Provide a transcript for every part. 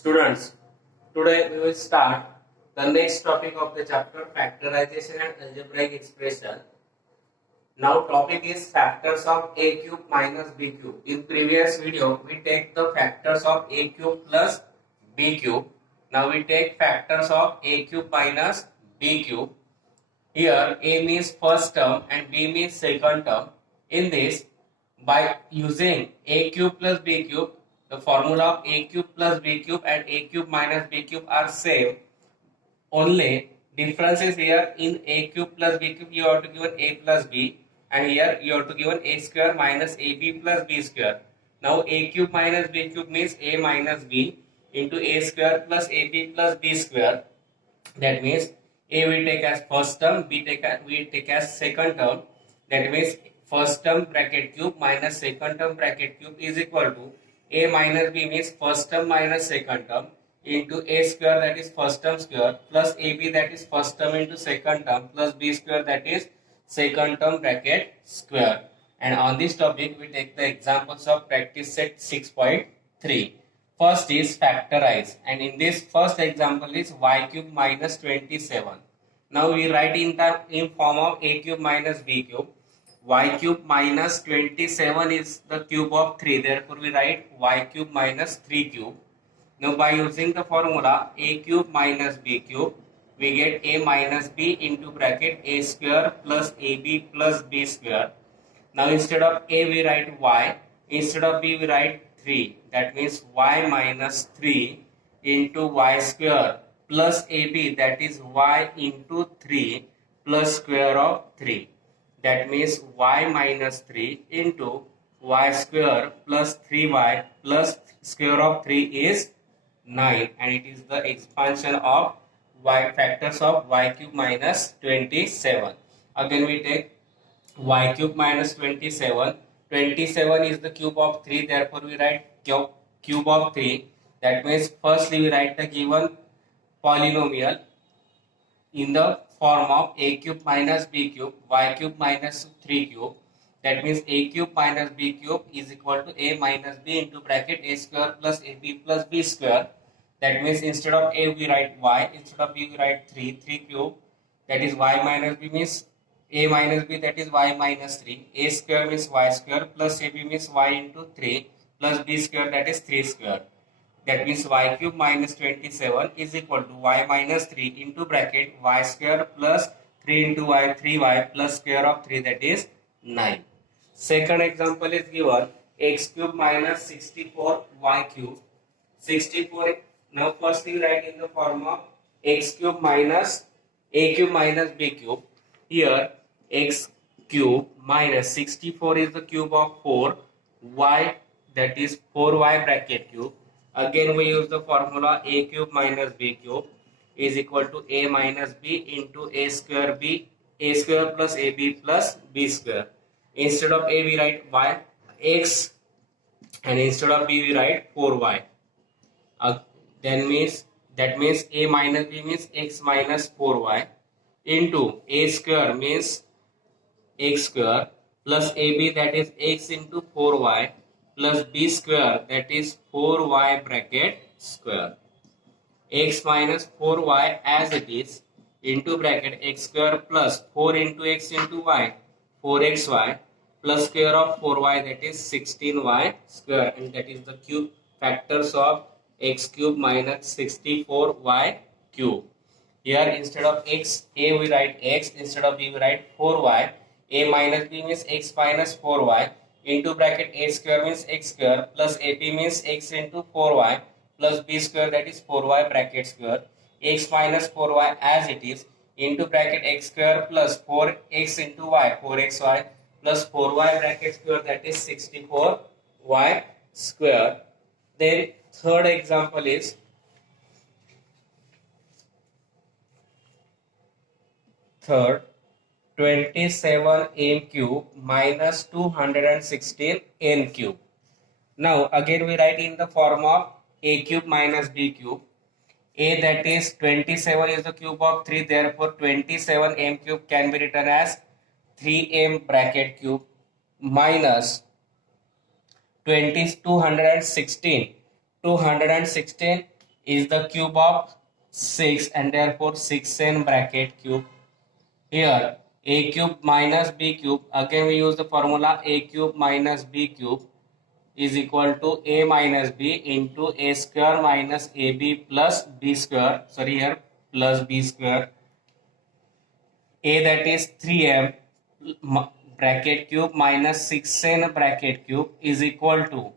Students, today we will start the next topic of the chapter factorization and algebraic expression. Now topic is factors of a cube minus b cube. In previous video we take the factors of a cube plus b cube. Now we take factors of a cube minus b cube. Here a means first term and b means second term. In this, by using a cube plus b cube, the formula of a cube plus b cube and a cube minus b cube are same. Only difference is here in a cube plus b cube you have to given a plus b, and here you have to given a square minus ab plus b square. Now a cube minus b cube means a minus b into a square plus ab plus b square. That means a we take as first term, we take as second term. That means first term bracket cube minus second term bracket cube is equal to a minus b means first term minus second term into a square, that is first term square, plus ab, that is first term into second term, plus b square, that is second term bracket square. And on this topic we take the examples of practice set 6.3. First is factorize, and in this first example is y cube minus 27. Now we write in form of a cube minus b cube. Y cube minus 27 is the cube of 3, therefore we write y cube minus 3 cube. Now by using the formula a cube minus b cube, we get a minus b into bracket a square plus ab plus b square. Now instead of a we write y, instead of b we write 3. That means y minus 3 into y square plus ab, that is y into 3 plus square of 3. That means y minus 3 into y square plus 3y plus square of 3 is 9, and it is the expansion of y factors of y cube minus 27. Again we take y cube minus 27. 27 is the cube of 3, therefore we write cube of 3. That means firstly we write the given polynomial in the form of a cube minus b cube, y cube minus 3 cube. That means a cube minus b cube is equal to a minus b into bracket a square plus ab plus b square. That means instead of a we write y, instead of b we write 3 cube, that is y minus b means a minus b, that is y minus 3, a square means y square plus ab means y into 3 plus b square, that is 3 square. That means y cube minus 27 is equal to y minus 3 into bracket y square plus 3 into y, 3y plus square of 3, that is 9. Second example is given x cube minus 64y cube. 64. Now first we write in the form of x cube minus a cube minus b cube. Here x cube minus 64 is the cube of 4, y, that is 4y bracket cube. Again we use the formula a cube minus b cube is equal to a minus b into a square plus ab plus b square. Instead of a we write y x, and instead of b we write 4y. That means a minus b means x minus 4y into a square means x square plus ab, that is x into 4y plus b square, that is 4y bracket square. X minus 4y as it is into bracket x square plus 4 into x into y, 4xy plus square of 4y, that is 16y square, and that is the cube factors of x cube minus 64y cube. Here instead of x a we write x, instead of b we write 4y. A minus b means x minus 4y into bracket a square means x square plus ab means x into 4y plus b square, that is 4y bracket square. X minus 4y as it is into bracket x square plus 4x into y, 4xy plus 4y bracket square, that is 64y square. Then third example is third 27 n cube minus 216 n cube. Now again we write in the form of a cube minus b cube. A, that is 27 is the cube of 3, therefore 27 m cube can be written as 3m bracket cube minus 216 is the cube of 6 and therefore 6n bracket cube. Here a cube minus b cube, again we use the formula a cube minus b cube is equal to a minus b into a square minus ab plus b square, sorry here plus b square. A that is 3m bracket cube minus 6n bracket cube is equal to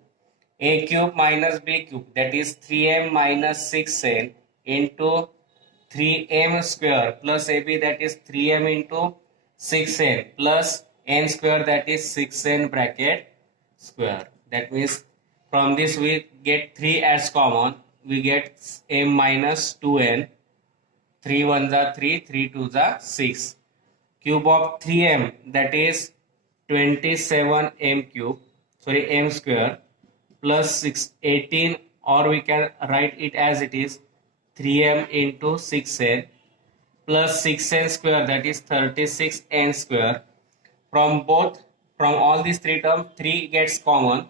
a cube minus b cube, that is 3m minus 6n into 3m square plus ab, that is 3m into 6n plus n square, that is 6n bracket square. That means from this we get 3 as common, we get m minus 2n. 3 1s are 3, 3 2s are 6. Cube of 3m, that is 27m cube, sorry m square, plus 18, or we can write it as it is 3m into 6n plus 6n square, that is 36n square. From all these three terms 3 gets common,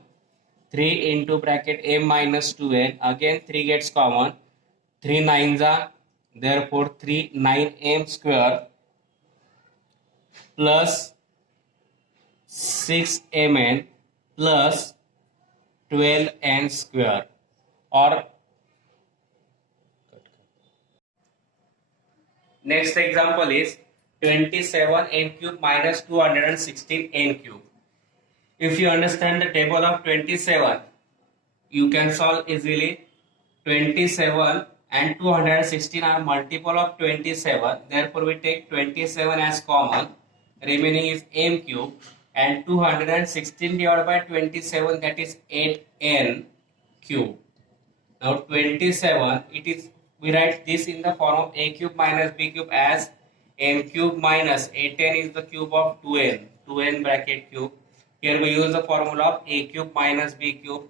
3 into bracket m minus 2n, again 3 gets common, 3 9s are, therefore 3 9m square plus 6mn plus 12n square. Or next example is 27n cube minus 216n cube. If you understand the table of 27, you can solve easily. 27 and 216 are multiple of 27, therefore we take 27 as common, remaining is m cube, and 216 divided by 27, that is 8n cube. Now 27, it is, we write this in the form of a cube minus b cube as m cube minus 8n is the cube of 2n bracket cube. Here we use the formula of a cube minus b cube.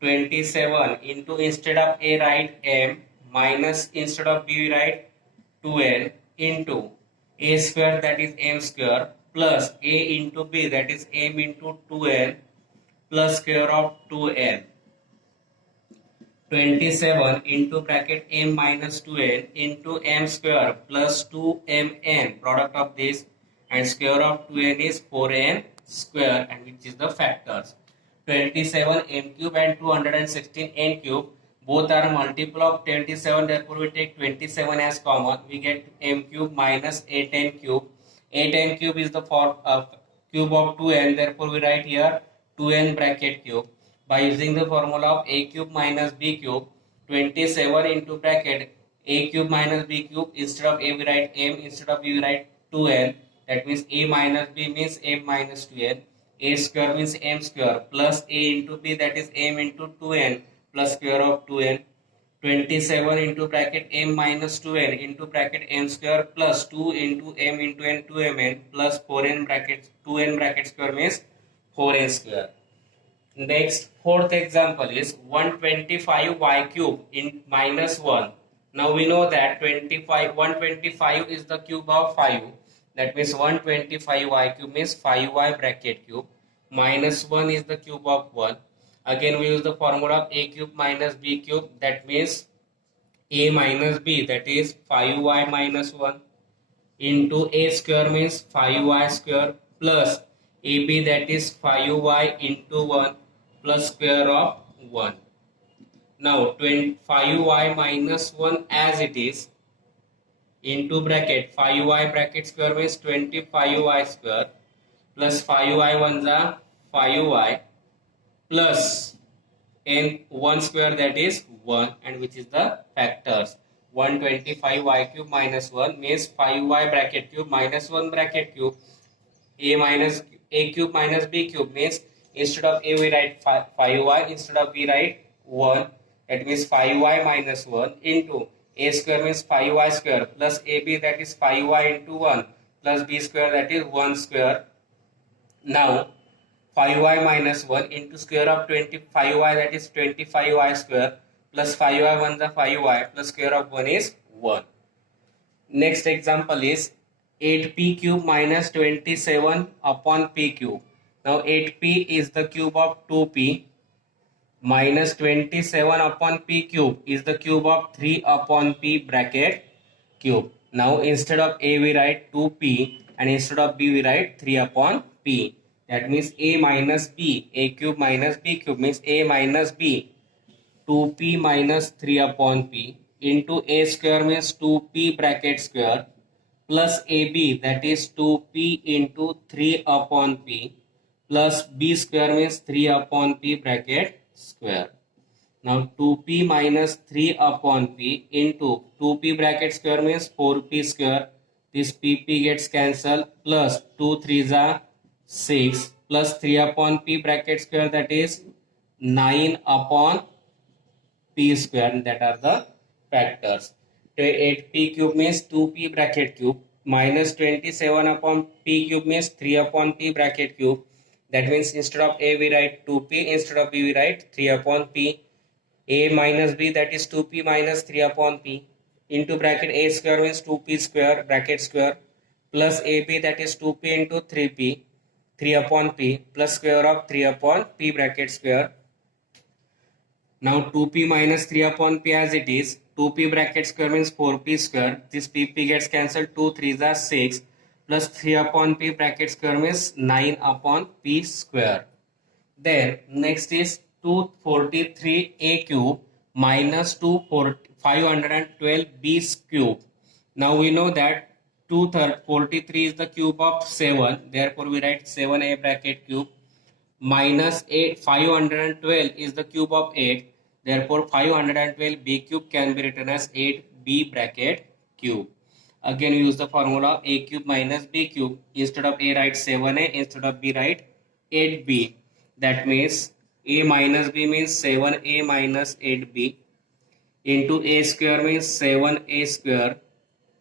27 into, instead of a write m, minus instead of b we write 2n into a square, that is m square, plus a into b, that is m into 2n plus square of 2n. 27 into bracket m minus 2n into m square plus 2mn, product of this, and square of 2n is 4n square, and which is the factors. 27 m cube and 216 n cube, both are multiple of 27, therefore we take 27 as common, we get m cube minus 8n cube. 8n cube is the cube of 2n, therefore we write here 2n bracket cube. By using the formula of a cube minus b cube, 27 into bracket a cube minus b cube, instead of a we write m, instead of b we write 2n, that means a minus b means m minus 2n, a square means m square, plus a into b, that is m into 2n plus square of 2n. 27 into bracket m minus 2n into bracket m square plus 2 into m into n 2mn plus 4n bracket 2n bracket square means 4n square. Next, fourth example is 125y cube in minus 1. Now we know that 125 is the cube of 5. That means 125y cube means 5y bracket cube. Minus 1 is the cube of 1. Again we use the formula of a cube minus b cube. That means a minus b, that is 5y minus 1 into a square means 5y square plus ab, that is 5y into 1 plus square of 1. Now 5y minus 1 as it is into bracket 5y bracket square means 25y square plus 5y 1s are 5y plus n 1 square, that is 1, and which is the factors. 125y cube minus 1 means 5y bracket cube minus 1 bracket cube. A cube minus b cube means instead of a we write 5y, instead of b write 1, that means 5y minus 1 into a square means 5y square plus ab, that is 5y into 1 plus b square, that is 1 square. Now 5y minus 1 into square of 25y, that is 25y square plus 5y 1 is 5y plus square of 1 is 1. Next example is 8p cube minus 27 upon p cube. Now 8p is the cube of 2p minus 27 upon p cube is the cube of 3 upon p bracket cube. Now instead of a we write 2p and instead of b we write 3 upon p. That means a minus b, a cube minus b cube means a minus b, 2p minus 3 upon p into a square means 2p bracket square plus ab, that is 2p into 3 upon p plus b square means 3 upon p bracket square. Now 2p minus 3 upon p into 2p bracket square means 4p square. This pp gets cancelled plus 2 3s are 6 plus 3 upon p bracket square, that is 9 upon p square, and that are the factors. 8p cube means 2p bracket cube minus 27 upon p cube means 3 upon p bracket cube. That means instead of a we write 2p, instead of b we write 3 upon p. A minus b, that is 2p minus 3 upon p into bracket a square means 2p square bracket square plus ab, that is 2p into 3p 3 upon p plus square of 3 upon p bracket square. Now 2p minus 3 upon p as it is, 2p bracket square means 4p square. This pp gets cancelled, 2 3s are 6 plus 3 upon p bracket square means 9 upon p square. Then next is 243a cube minus 512b cube. Now we know that 243 is the cube of 7, therefore we write 7a bracket cube minus 512 is the cube of 8, therefore 512b cube can be written as 8b bracket cube. Again use the formula a cube minus b cube. Instead of a write 7a, instead of b write 8b. That means a minus b means 7a minus 8b into a square means 7a square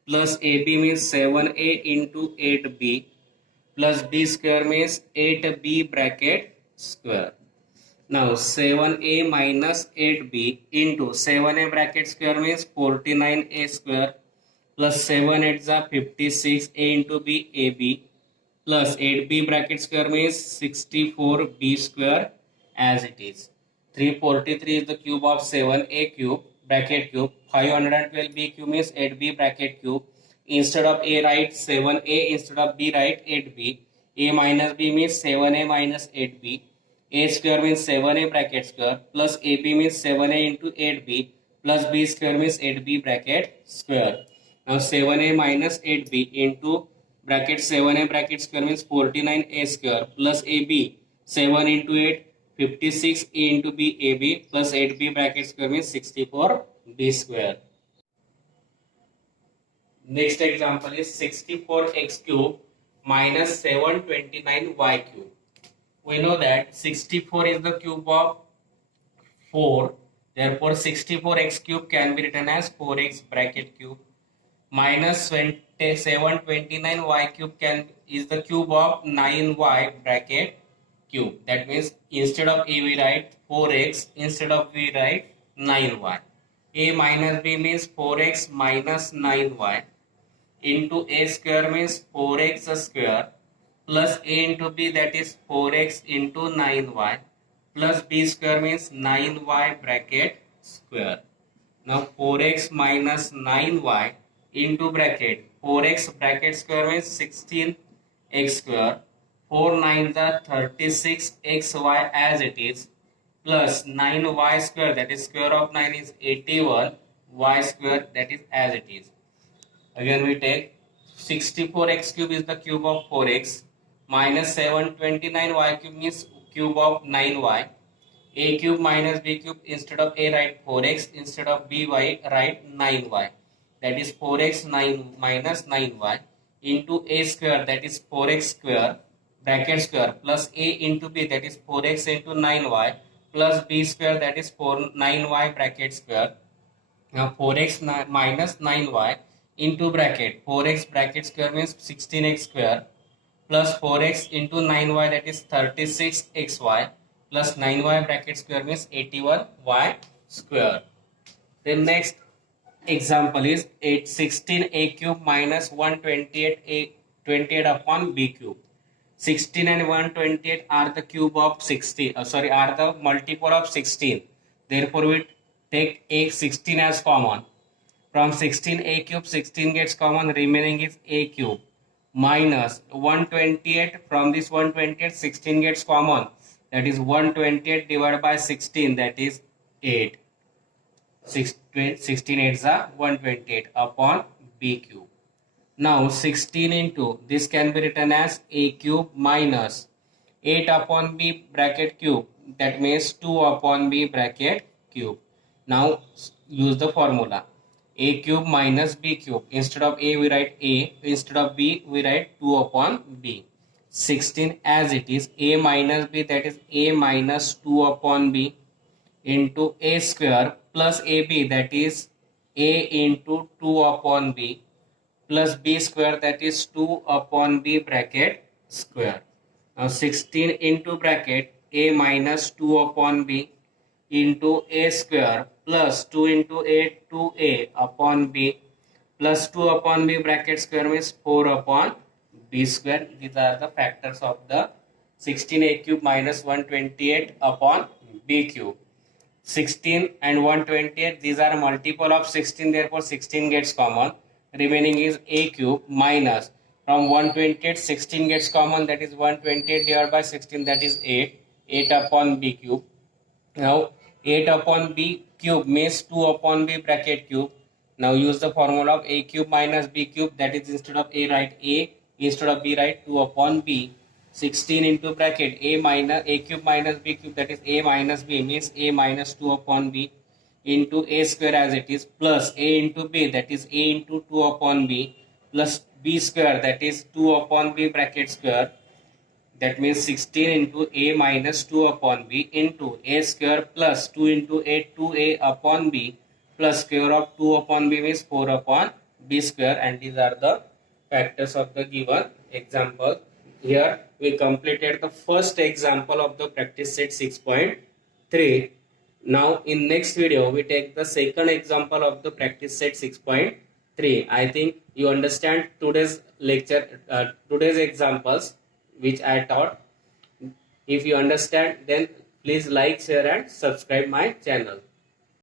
plus ab means 7a into 8b plus b square means 8b bracket square. Now 7a minus 8b into 7a bracket square means 49a square plus 7 8s are 56, a into b ab plus 8b bracket square means 64b square as it is. 343 is the cube of 7a cube bracket cube, 512b cube means 8b bracket cube. Instead of a write 7a, instead of b write 8b. A minus b means 7a minus 8b. A square means 7a bracket square plus ab means 7a into 8b plus b square means 8b bracket square. Now 7a minus 8b into bracket 7a bracket square means 49a square plus ab 7 into 8 56 a into b ab plus 8b bracket square means 64b square. Next example is 64x cube minus 729y cube. We know that 64 is the cube of 4, therefore 64x cube can be written as 4x bracket cube minus 729y cube is the cube of 9y bracket cube. That means instead of a we write 4x, instead of we write 9y. A minus b means 4x minus 9y into a square means 4x square plus a into b, that is 4x into 9y plus b square means 9y bracket square. Now 4x minus 9y into bracket 4x bracket square means 16x square, 4 9s are 36xy as it is plus 9y square, that is square of 9 is 81, y square, that is as it is. Again we take 64x cube is the cube of 4x minus 729y cube means cube of 9y. A cube minus b cube, instead of a write 4x, instead of b write 9y, that is 4x 9 minus 9y into a square, that is 4x square bracket square plus a into b, that is 4x into 9y plus b square, that is 9y bracket square. Now 4x minus 9y into bracket 4x bracket square means 16x square plus 4x into 9y, that is 36xy plus 9y bracket square means 81y square. Then next example is 16a cube minus 128 upon b cube. 16 and 128 are the cube of 16, are the multiple of 16. Therefore, we take a 16 as common. From 16 a cube, 16 gets common, remaining is a cube minus 128. From this 128, 16 gets common, that is 128 divided by 16, that is 8. 16 8s are 128 upon b cube. Now 16 into this can be written as a cube minus 8 upon b bracket cube, that means 2 upon b bracket cube. Now use the formula a cube minus b cube. Instead of a we write a, instead of b we write 2 upon b. 16 as it is, a minus b, that is a minus 2 upon b into a square plus ab, that is a into 2 upon b plus b square, that is 2 upon b bracket square. Now 16 into bracket a minus 2 upon b into a square plus 2 into a 2a upon b plus 2 upon b bracket square means 4 upon b square. These are the factors of the 16a cube minus 128 upon b cube. 16 and 128, these are multiple of 16, therefore 16 gets common. Remaining is a cube minus, from 128 16 gets common, that is 128 divided by 16, that is 8 upon b cube. Now 8 upon b cube means 2 upon b bracket cube. Now use the formula of a cube minus b cube, that is instead of a write a, instead of b write 2 upon b. 16 into bracket a cube minus b cube, that is a minus b, means a minus 2 upon b into a square as it is plus a into b, that is a into 2 upon b plus b square, that is 2 upon b bracket square, that means 16 into a minus 2 upon b into a square plus 2 into a 2a upon b plus square of 2 upon b means 4 upon b square. And these are the factors of the given example. Here we completed the first example of the practice set 6.3. Now in next video we take the second example of the practice set 6.3. I think you understand today's lecture, today's examples which I taught. If you understand, then please like, share and subscribe my channel.